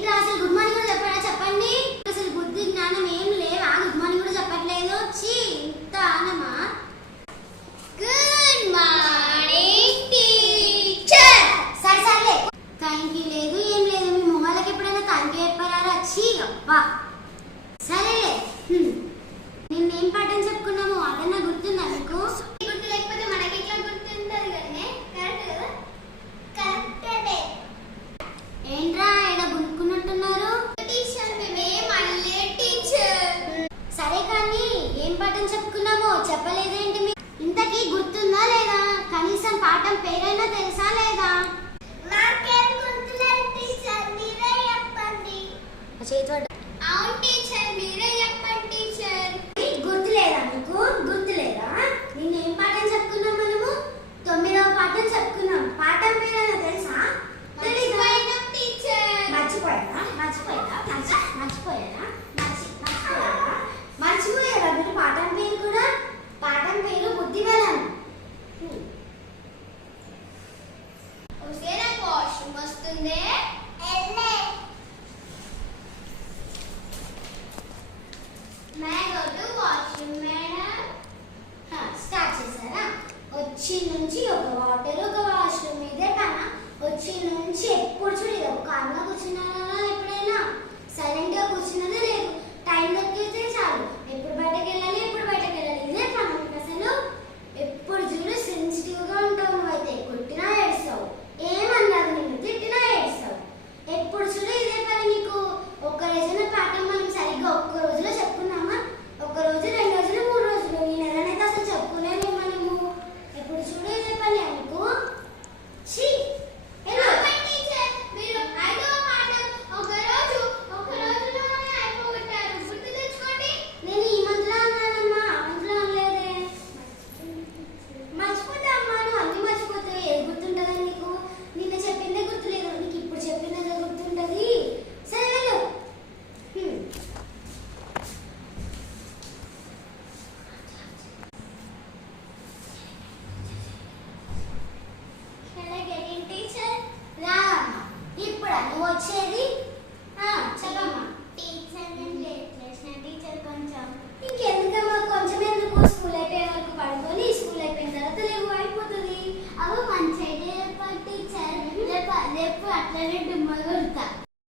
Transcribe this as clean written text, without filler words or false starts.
ఏంట్రా అసలు good morning కూడా చెప్పాడా? చెప్పండి. అసలు బుద్ధి జ్ఞానం ఏం లేవా? గుడ్ మార్నింగ్ కూడా చెప్పట్లేదు. ఛీ, ఇంత ఆనమా? Good morning teacher. సరే సర్లే, థ్యాంక్ యూ లేదు ఏం లేదు. మీ మొహాలకి ఎప్పుడైనా థ్యాంక్ యూ చెప్పారా? ఛీ అబ్బా. సరేలే, నిన్నేం పాఠం చెప్పుకున్నాము అదన్నా గుర్తుందా మీకు? గుర్తు లేకపోతే మనకి ఎట్లా గుర్తుంటది కదనే? కరెక్ట్ కదా? కరెక్టే. ఏంట్రా ఏడ గునుక్కున్నట్టున్నారు? టీచర్ మేమే మళ్ళీ టీచర్. సరే కానీ ఏం పాఠం చెప్పుకున్నామో చెప్పలేదేంటి? ఇంతకీ గుర్తుందా లేదా? కనీసం పాఠం పేరైనా తెలుసా లేదా? నాకేం గుర్తులేదు టీచర్, మీరే చెప్పండి. అవును టీచర్, మీరే చెప్పండి టీచర్. గుర్తులేదా మీకు? గుర్తులేదా? నిన్నేం పాఠం చెప్పుకున్నాం మనము? 9వ పాఠం చెప్పుకున్నాం. పాఠం పేరైనా తెలుసా? మర్చిపోయారా మీరు పాఠం పేరు కూడా? పాఠం పేరు బుద్ధిబలం. నాకు వాష్రూమ్ వస్తుంది.